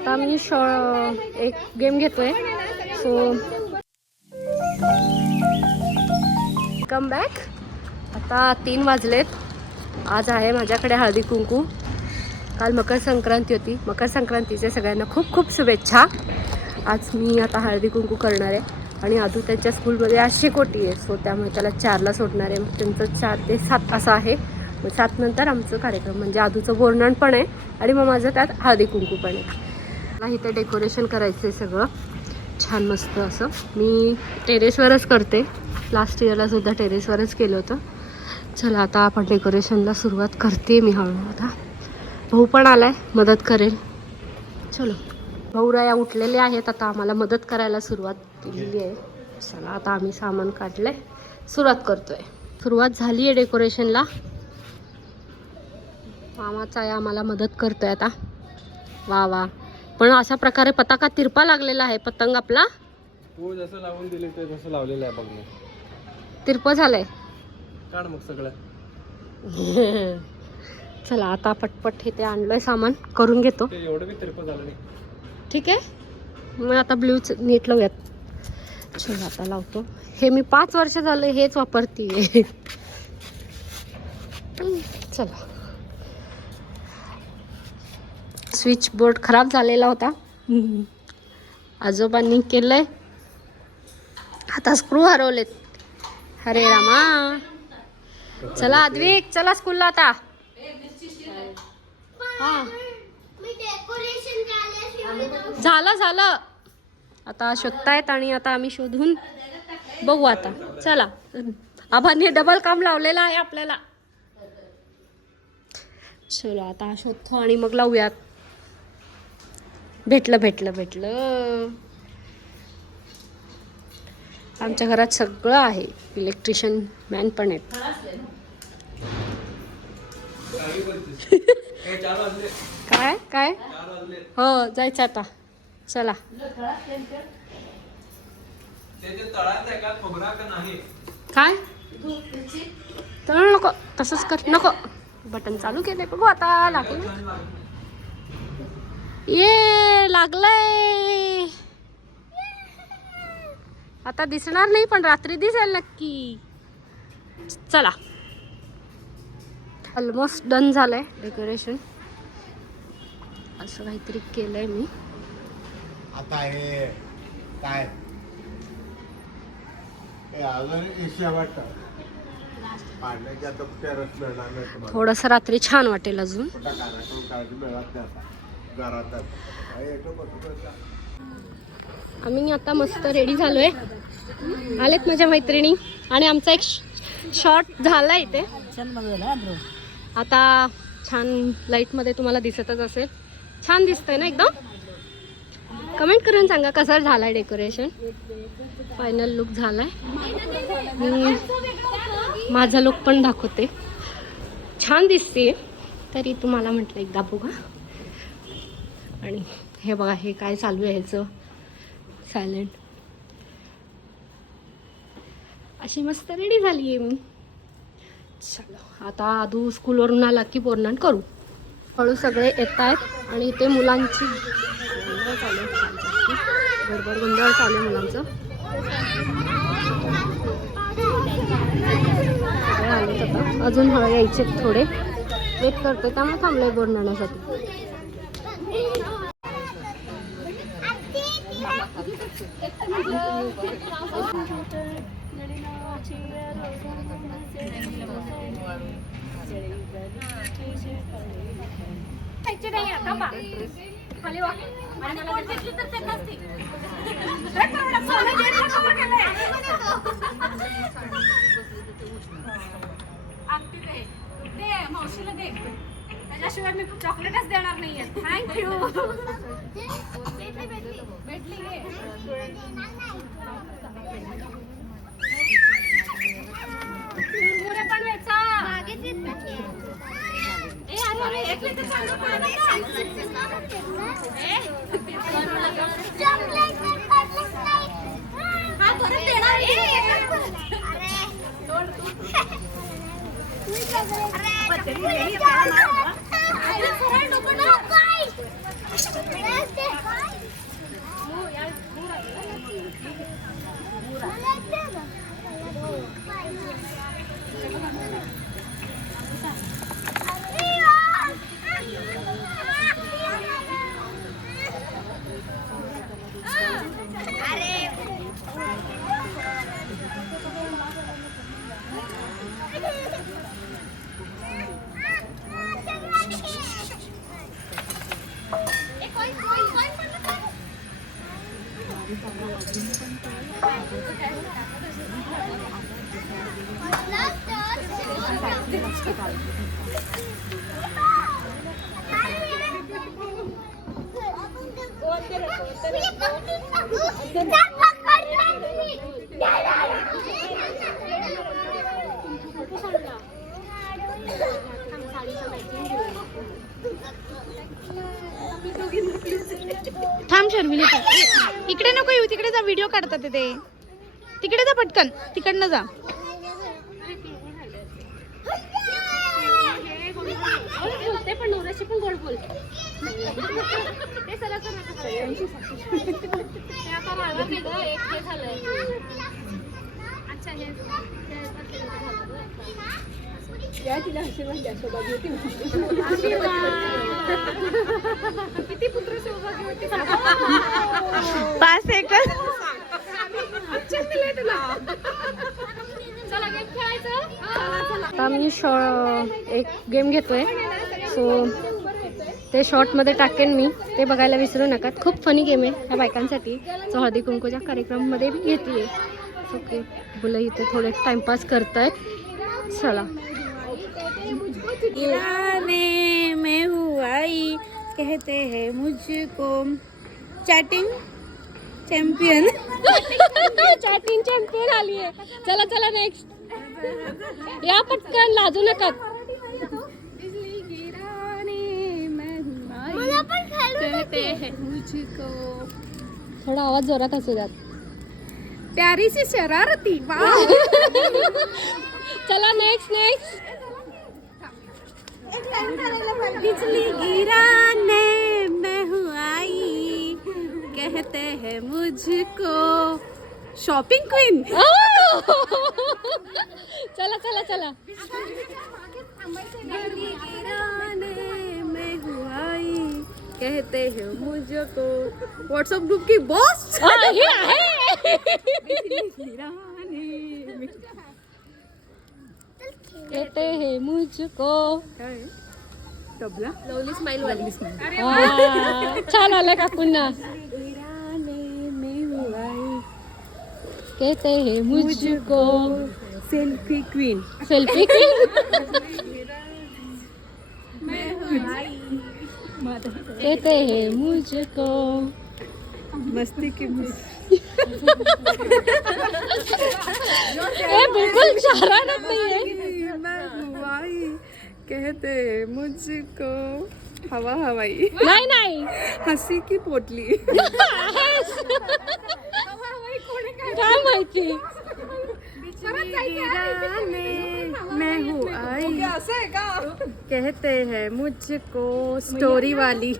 आता मी एक गेम घेतोय. So come back. आता 3 वाजलेत. आज आहे माझ्याकडे हळदी कुंकू. काल मकर संक्रांती होती. मकर संक्रांतीच्या सगळ्यांना खूप खूप शुभेच्छा. आज मी आता हळदी कुंकू करणार आहे आणि आदू त्यांच्या स्कूलमध्ये आज शेकोटी आहे. सो त्यामुळे त्याला 4ला सोडणार आहे. मग त्यांचं 4 ते 7 असं आहे. मग 7 नंतर आमचं कार्यक्रम म्हणजे आदूचं बोरनाण पण आहे आणि मग माझं त्यात हळदी कुंकू पण आहे. मला इथं डेकोरेशन करायचं आहे सगळं छान मस्त असं. मी टेरेसवरच करते. लास्ट इयरला सुद्धा टेरेसवरच केलं होतं. चला आता आपण डेकोरेशनला सुरुवात करते मी हळूहळू. आता भाऊ पण आलाय मदत करेल. चलो भाऊराया उठलेले आहेत. आता आम्हाला मदत करायला सुरुवात केलेली आहे. चला आता आम्ही सामान काढलंय सुरुवात करतोय. सुरुवात झाली आहे डेकोरेशनला. मामाचा आहे आम्हाला मदत करतोय आता. वा वा. पण अशा प्रकारे पताका तिरपा लागलेला आहे पतंग आपला. हो जसं लावून दिले ते जसं लावलेलं आहे बघ. तिरपं झालंय. काढ मग सगळं. चला आता पटपट हे ते आणलंय सामान करून घेतो. ते एवढं बी तिरपं झालं नाही. ठीक आहे मग आता ब्ल्यूच नीट लावूयात. चला आता लावतो. हे मी 5 वर्ष झालं हेच वापरते. चला स्विच बोर्ड खराब झालेला होता. आजोबांनी केलंय. आता स्क्रू हरवलेत. अरे रामा. चला आद्विक चला स्कूलला आता. हा झालं आता शोधतायत आणि आता आम्ही शोधून बघू. आता चला आबांनी डबल काम लावलेलं आहे आपल्याला. चलो आता शोधतो आणि मग लावूयात. भेटलं. आमच्या घरात सगळं आहे. इलेक्ट्रिशियन मॅन पण आहेत. काय हो जायचं आता. चला काय तळ नको तसंच कर नको. बटन चालू केलंय बघू आता. लागलं ये लागलंय. आता दिसणार नाही पण रात्री दिसेल नक्की. चला ऑलमोस्ट डन झालंय डेकोरेशन. असं काहीतरी केलंय मी. आता हे काय थोडंसं रात्री छान वाटेल अजून. आम्ही आता मस्त रेडी झालोय. आलेत माझ्या मैत्रिणी आणि आमचा एक शॉट झाला इथे. आता छान लाईट मध्ये तुम्हाला दिसतच असेल. छान दिसतंय ना एकदम. कमेंट करून सांगा कसं झालंय डेकोरेशन. फायनल लुक झालाय. मी माझा लुक पण दाखवते. छान दिसते तरी तुम्हाला म्हटलं एकदा बघा. आणि हे बघा हे काय चालू आहे ह्याचं सायलेंट. अशी मस्त रेडी झाली आहे मी. चलो आता आदू स्कूलवरून आला की बोरनाण करू. हळू सगळे येत आहेत आणि इथे मुलांची गडबड गोंधळ चालू आहे मुलांचं. सगळे आलेत आता. अजून हळू यायचे थोडे वेट करतो त्यामुळे थांबलोय बोरनाणासाठी. मावशीला दे त्याच्याशिवाय मी चॉकलेटच देणार नाहीये. थँक्यू. भेटली पण वेचा. थांब शर्मिली, इकडे नको येऊ, तिकडे जा, व्हिडिओ काढतात ते. तिकडे जा पटकन, तिकडनं जा. ते पण नवऱ्याशी पण गोड बोल. ते सगळं आता राहिलं गेलं, एक हे झालंय. अच्छा तिला आशीर्वाद द्या, सौभाग्यवती किती पुत्र सौभाग्यवती. 5 सेकंद. चला गेम खेळायचं. आता मी एक गेम घेतोय, सो ते शॉर्टमध्ये टाकेन मी, ते बघायला विसरू नका. खूप फनी गेम आहे ह्या बायकांसाठी, जो हळदी कुंकूच्या कार्यक्रमामध्ये मी घेतली आहे. ओके, मुलं इथे थोडे टाइमपास करतायत. चला. दीवाने मैं हूँ आई, कहते हैं मुझको चॅटिंग चॅम्पियन. चॅटिंग चॅम्पियन आली आहे. चला चला नेक्स्ट. या पटकन, लाजू नका. थोडा आवाज जोरात असू द्यात. प्यारी सी शरारती. चला नेक्स्ट नेक्स्ट. बिजली गिराने मैं हूँ आई, कहते हैं मुझको शॉपिंग क्वीन. चला चला चला. बिजली गिराने मैं हूँ आई, कहते हैं मुझको व्हाट्सएप ग्रुप की बॉस. हे आहे. कहते हैं मुझको. तबला. लवली स्माइल वाली. छान आलं काकूंना. कहते हैं मुझको सेल्फी क्वीन. Selfie queen. कहते हैं मुझको. मस्ती की ये बिल्कुल शरारत नहीं है. मैं हूँ आई, कहते हैं मुझको हवा हवाई. नाही नाही. हसी की पोटली. काय माहिती. मैं हूँ आई, कहते हैं मुझको स्टोरी वाली.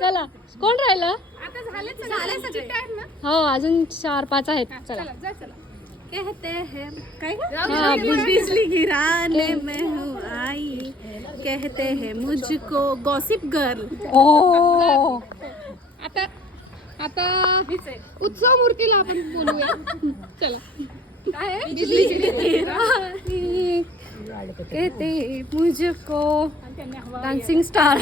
चला कोण राहिलं. हो अजून 4-5 आहेत. चला. कहते हैं हाँ, बिजली गिराने में हूँ आई, कहते हैं मुझको गॉसिप गर्ल. ओ आता आता उत्सव मूर्तीला आपण बोलूया. चला. बिजली गिराने कहते मुझको डान्सिंग स्टार.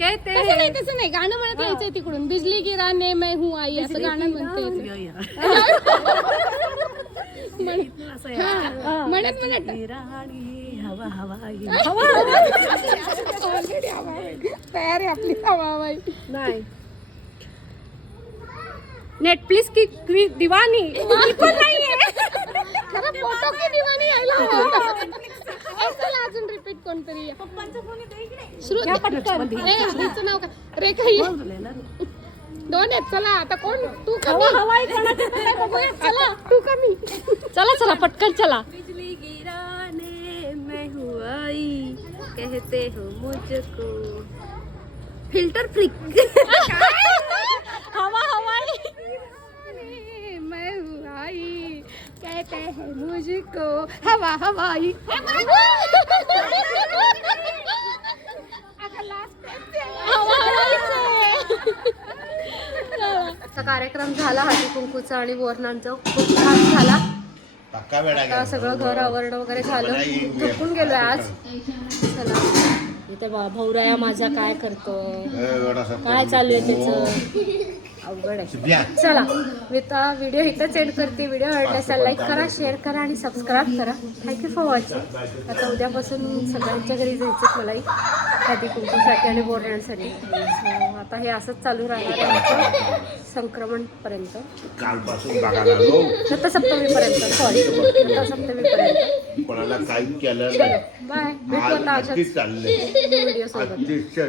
कहते तसं नाही गाणं म्हणत राहायचंय तिकडून. बिजली गिराने मैं हूँ आई असं गाणं म्हणते. म्हणत तयार आहे आपली हवाई. नाही. नेटफ्लिक्स की दीवानी बिल्कुल नाही आहे. खरं फोटो की दीवानी यायला हवं. चला अजून रिपीट कोणतरी. पप्पांचा फोन येतो इकडे. श्रुतीचं नाव काय. रेखा ये. 2 आहेत. चला आता कोण. तू कमी. चला तू कमी. चला चला पटकन चला. बिजली गिराने मैं हूँ आई, कहते हो मुझको फिल्टर फ्रिक. हवा हवाई. मैं हूँ आई, कहते हैं मुझको हवा हवाई. आजचा कार्यक्रम झाला हळदी कुंकूचा आणि बोरणांचा. खूप छान झाला. आता सगळं घर आवरणं वगैरे झालं. थकून गेलोय आज. चला इथे भाऊराया माझा काय करतोय, काय चालू आहे त्याचं, अवघड आहे. चला मी तर व्हिडिओ इथंच एंड करते. व्हिडिओ आवडला असेल लाईक करा, शेअर करा आणि सबस्क्राईब करा. Thank you for watching. आता उद्यापासून सगळ्यांच्या घरी जायचं मलाही हळदी कुंकूसाठी आणि बोरण्यासाठी. सो आता हे असंच चालू राहणार आहे आमचं संक्रमणपर्यंत, कालपासून बघायला आलो रथसप्तमीपर्यंत. सॉरी, रथसप्तमीपर्यंत. कोणाला काही केलं चलो बाय, भेटू आता अशाच चाललंय व्हिडिओ सोबत. अतिशय